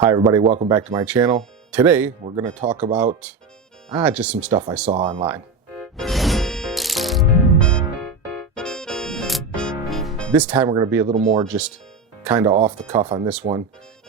Hi everybody, welcome back to my channel. Today we're going to talk about just some stuff I saw online. This time we're going to be a little more just kind of off the cuff on this one.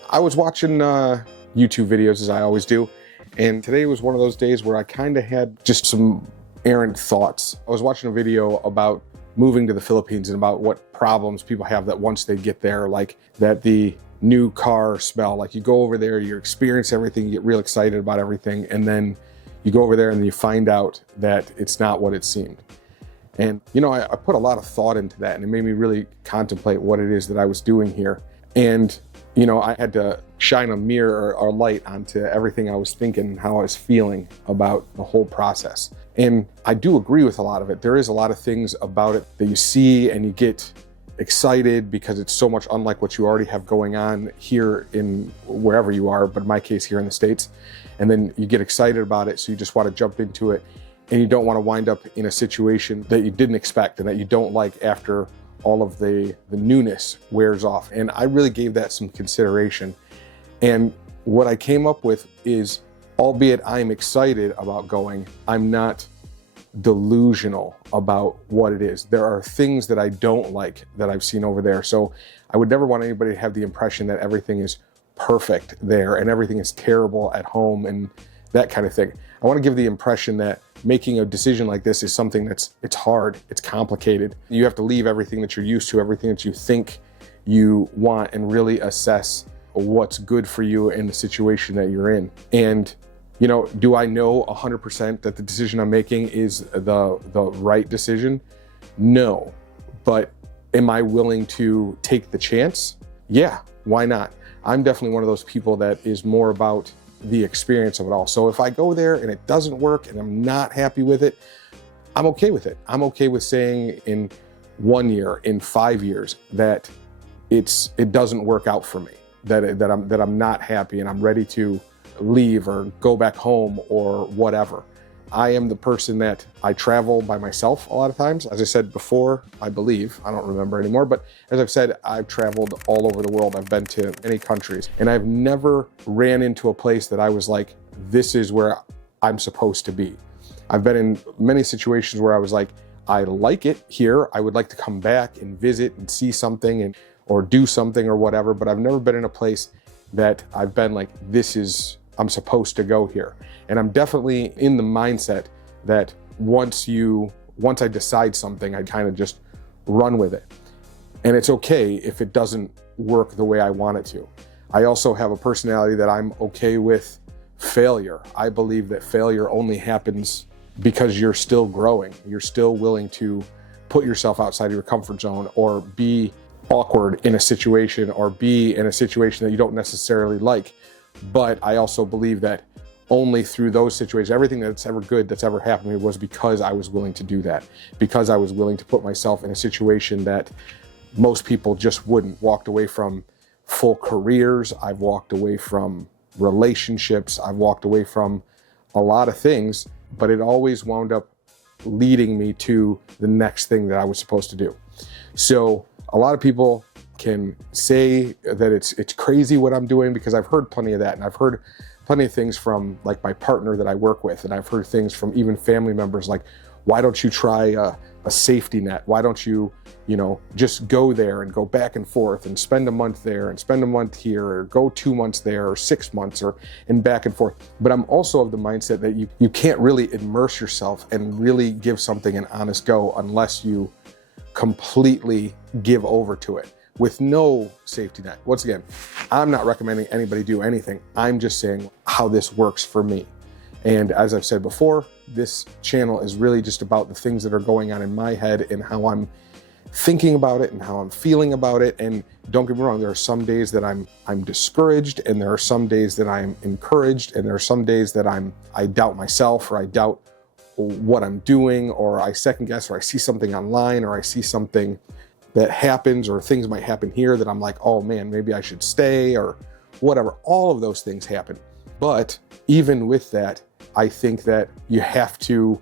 I was watching YouTube videos as I always do, and today was one of those days where I kind of had just some errant thoughts. I was watching a video about moving to the Philippines and about what problems people have that once they get there, like that the new car smell, like you go over there, you experience everything, you get real excited about everything, and then you go over there and then you find out that it's not what it seemed. And you know, I put a lot of thought into that, and it made me really contemplate what it is that I was doing here. And you know, I had to shine a mirror or light onto everything I was thinking, how I was feeling about the whole process. And I do agree with a lot of it. There is a lot of things about it that you see and you get excited because it's so much unlike what you already have going on here in wherever you are, but in my case here in the States. And then you get excited about it, so you just want to jump into it, and you don't want to wind up in a situation that you didn't expect and that you don't like after all of the newness wears off. And I really gave that some consideration. And what I came up with is, albeit I'm excited about going, I'm not delusional about what it is. There are things that I don't like that I've seen over there. So I would never want anybody to have the impression that everything is perfect there and everything is terrible at home and that kind of thing. I want to give the impression that making a decision like this is something it's hard, it's complicated. You have to leave everything that you're used to, everything that you think you want, and really assess what's good for you in the situation that you're in. And you know, do I know 100% that the decision I'm making is the right decision? No. But am I willing to take the chance? Yeah, why not? I'm definitely one of those people that is more about the experience of it all. So if I go there and it doesn't work and I'm not happy with it, I'm okay with it. I'm okay with saying in 1 year, in 5 years, that it doesn't work out for me, that I'm not happy and I'm ready to leave or go back home or whatever. I am the person that I travel by myself a lot of times. As I said before, I believe, I don't remember anymore, but as I've said, I've traveled all over the world. I've been to many countries, and I've never ran into a place that I was like, this is where I'm supposed to be. I've been in many situations where I was like, I like it here. I would like to come back and visit and see something or do something or whatever, but I've never been in a place that I've been like, I'm supposed to go here. And I'm definitely in the mindset that once I decide something, I kind of just run with it. And it's okay if it doesn't work the way I want it to. I also have a personality that I'm okay with failure. I believe that failure only happens because you're still growing. You're still willing to put yourself outside of your comfort zone, or be awkward in a situation, or be in a situation that you don't necessarily like. But I also believe that only through those situations, everything that's ever good that's ever happened to me was because I was willing to do that, because I was willing to put myself in a situation that most people just wouldn't. Walked away from full careers, I've walked away from relationships, I've walked away from a lot of things, but it always wound up leading me to the next thing that I was supposed to do. So a lot of people can say that it's crazy what I'm doing, because I've heard plenty of that, and I've heard plenty of things from like my partner that I work with, and I've heard things from even family members like, why don't you try a safety net? Why don't you just go there and go back and forth and spend a month there and spend a month here, or go 2 months there or 6 months and back and forth. But I'm also of the mindset that you can't really immerse yourself and really give something an honest go unless you completely give over to it with no safety net. Once again, I'm not recommending anybody do anything. I'm just saying how this works for me. And as I've said before, this channel is really just about the things that are going on in my head and how I'm thinking about it and how I'm feeling about it. And don't get me wrong, there are some days that I'm discouraged, and there are some days that I'm encouraged, and there are some days that I doubt myself, or I doubt what I'm doing, or I second guess, or I see something online, or I see something that happens, or things might happen here that I'm like, oh man, maybe I should stay, or whatever. All of those things happen. But even with that, I think that you have to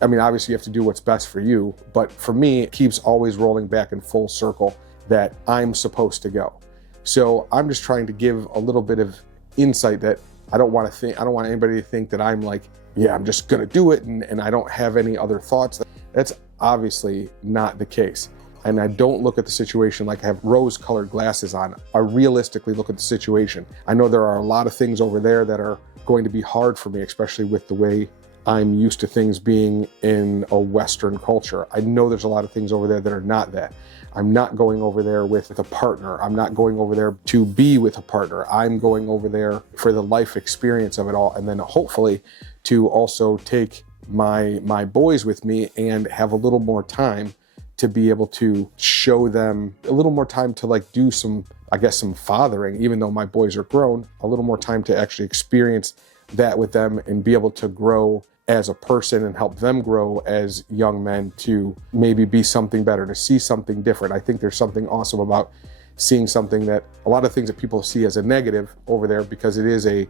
obviously you have to do what's best for you, but for me, it keeps always rolling back in full circle that I'm supposed to go. So I'm just trying to give a little bit of insight that I don't want anybody to think that I'm like, yeah, I'm just gonna do it and I don't have any other thoughts. That's obviously not the case. And I don't look at the situation like I have rose-colored glasses on. I realistically look at the situation. I know there are a lot of things over there that are going to be hard for me, especially with the way I'm used to things being in a Western culture. I know there's a lot of things over there that are not that. I'm not going over there with a partner. I'm not going over there to be with a partner. I'm going over there for the life experience of it all, and then hopefully to also take my boys with me and have a little more time to be able to show them, a little more time to like do some, I guess, some fathering, even though my boys are grown, a little more time to actually experience that with them and be able to grow as a person and help them grow as young men to maybe be something better, to see something different. I think there's something awesome about seeing something that a lot of things that people see as a negative over there, because it is a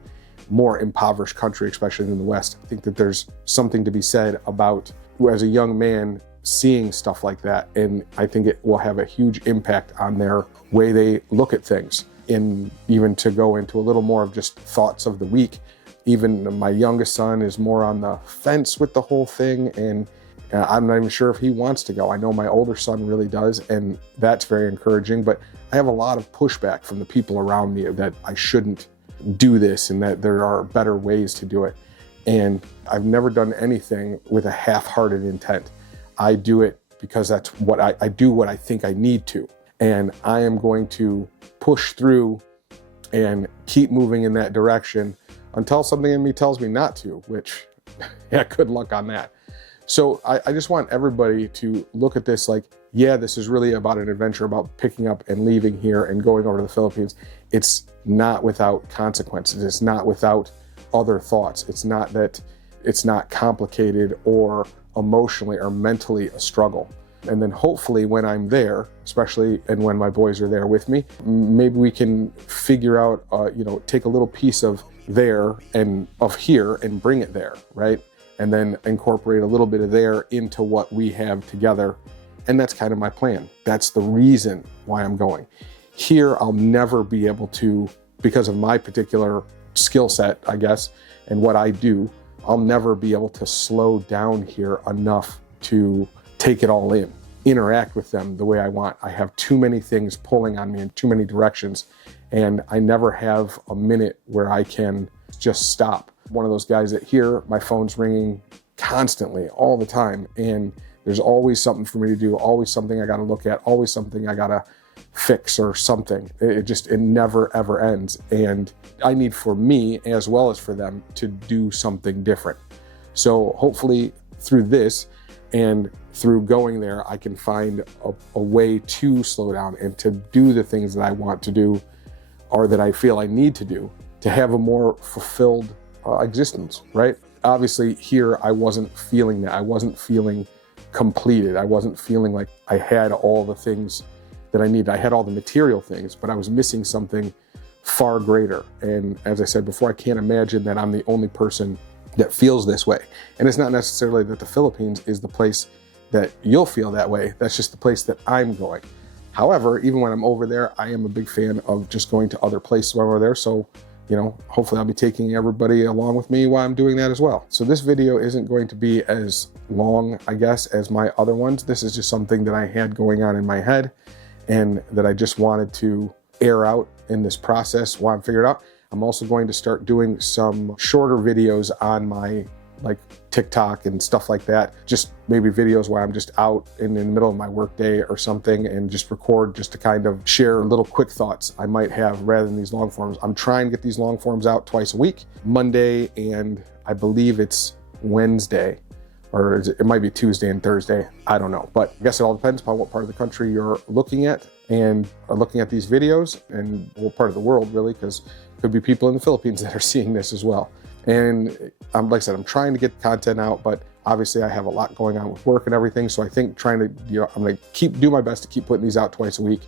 more impoverished country, especially in the West. I think that there's something to be said about, as a young man, seeing stuff like that. And I think it will have a huge impact on their way they look at things. And even to go into a little more of just thoughts of the week. Even my youngest son is more on the fence with the whole thing, and I'm not even sure if he wants to go. I know my older son really does, and that's very encouraging, but I have a lot of pushback from the people around me that I shouldn't do this and that there are better ways to do it. And I've never done anything with a half-hearted intent. I do it because that's what I do, what I think I need to. And I am going to push through and keep moving in that direction until something in me tells me not to, which, yeah, good luck on that. So I just want everybody to look at this like, yeah, this is really about an adventure, about picking up and leaving here and going over to the Philippines. It's not without consequences. It's not without other thoughts. It's not that it's not complicated or emotionally or mentally a struggle. And then hopefully when I'm there, especially and when my boys are there with me, maybe we can figure out, take a little piece of there and of here and bring it there, right? And then incorporate a little bit of there into what we have together. And that's kind of my plan. That's the reason why I'm going. Here, I'll never be able to, because of my particular skill set, I guess, and what I do, I'll never be able to slow down here enough to take it all in, interact with them the way I want. I have too many things pulling on me in too many directions, and I never have a minute where I can just stop. One of those guys that here, my phone's ringing constantly, all the time, and there's always something for me to do, always something I gotta look at, always something I gotta fix or something. It never ever ends. And I need for me as well as for them to do something different. So hopefully through this and through going there, I can find a way to slow down and to do the things that I want to do or that I feel I need to do to have a more fulfilled existence, right? Obviously here, I wasn't feeling that. I wasn't feeling completed. I wasn't feeling like I had all the things that I needed. I had all the material things, but I was missing something far greater. And as I said before, I can't imagine that I'm the only person that feels this way. And it's not necessarily that the Philippines is the place that you'll feel that way. That's just the place that I'm going. However, even when I'm over there, I am a big fan of just going to other places while we're there. So, hopefully I'll be taking everybody along with me while I'm doing that as well. So this video isn't going to be as long, I guess, as my other ones. This is just something that I had going on in my head and that I just wanted to air out in this process while I'm figuring it out. I'm also going to start doing some shorter videos on my TikTok and stuff like that. Just maybe videos where I'm just out in the middle of my workday or something and just record just to kind of share little quick thoughts I might have rather than these long forms. I'm trying to get these long forms out twice a week, Monday and I believe it's Wednesday, or it might be Tuesday and Thursday. I don't know, but I guess it all depends upon what part of the country you're looking at and are looking at these videos and what part of the world really, because could be people in the Philippines that are seeing this as well. And like I said, I'm trying to get content out, but obviously I have a lot going on with work and everything. So I think I'm going to do my best to keep putting these out twice a week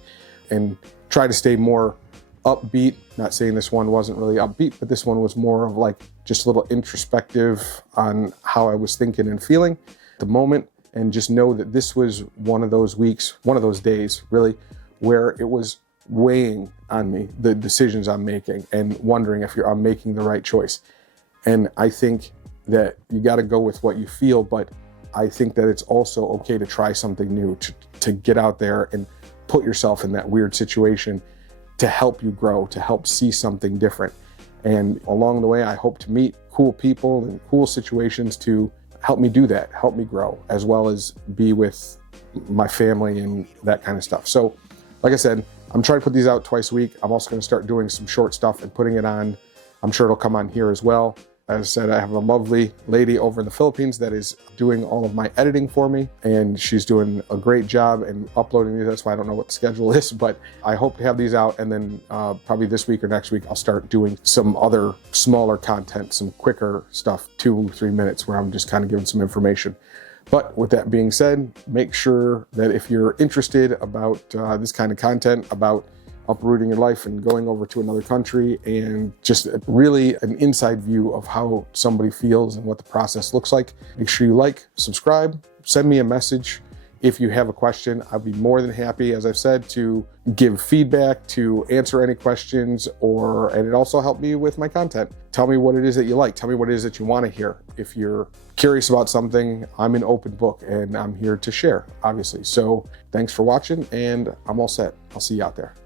and try to stay more upbeat. Not saying this one wasn't really upbeat, but this one was more of like just a little introspective on how I was thinking and feeling at the moment. And just know that this was one of those weeks, one of those days really, where it was weighing on me the decisions I'm making and wondering if I'm making the right choice. And I think that you got to go with what you feel, but I think that it's also okay to try something new, to get out there and put yourself in that weird situation to help you grow, to help see something different. And along the way, I hope to meet cool people and cool situations to help me do that, help me grow, as well as be with my family and that kind of stuff. So, like I said, I'm trying to put these out twice a week. I'm also going to start doing some short stuff and putting it on. I'm sure it'll come on here as well. As I said, I have a lovely lady over in the Philippines that is doing all of my editing for me, and she's doing a great job in uploading these. That's why I don't know what the schedule is, but I hope to have these out, and then probably this week or next week, I'll start doing some other smaller content, some quicker stuff, 2-3 minutes, where I'm just kind of giving some information. But with that being said, make sure that if you're interested about this kind of content, about uprooting your life and going over to another country, and just really an inside view of how somebody feels and what the process looks like, make sure you like, subscribe, send me a message. If you have a question, I'd be more than happy, as I've said, to give feedback, to answer any questions, and it also helped me with my content. Tell me what it is that you like. Tell me what it is that you want to hear. If you're curious about something, I'm an open book and I'm here to share, obviously. So thanks for watching, and I'm all set. I'll see you out there.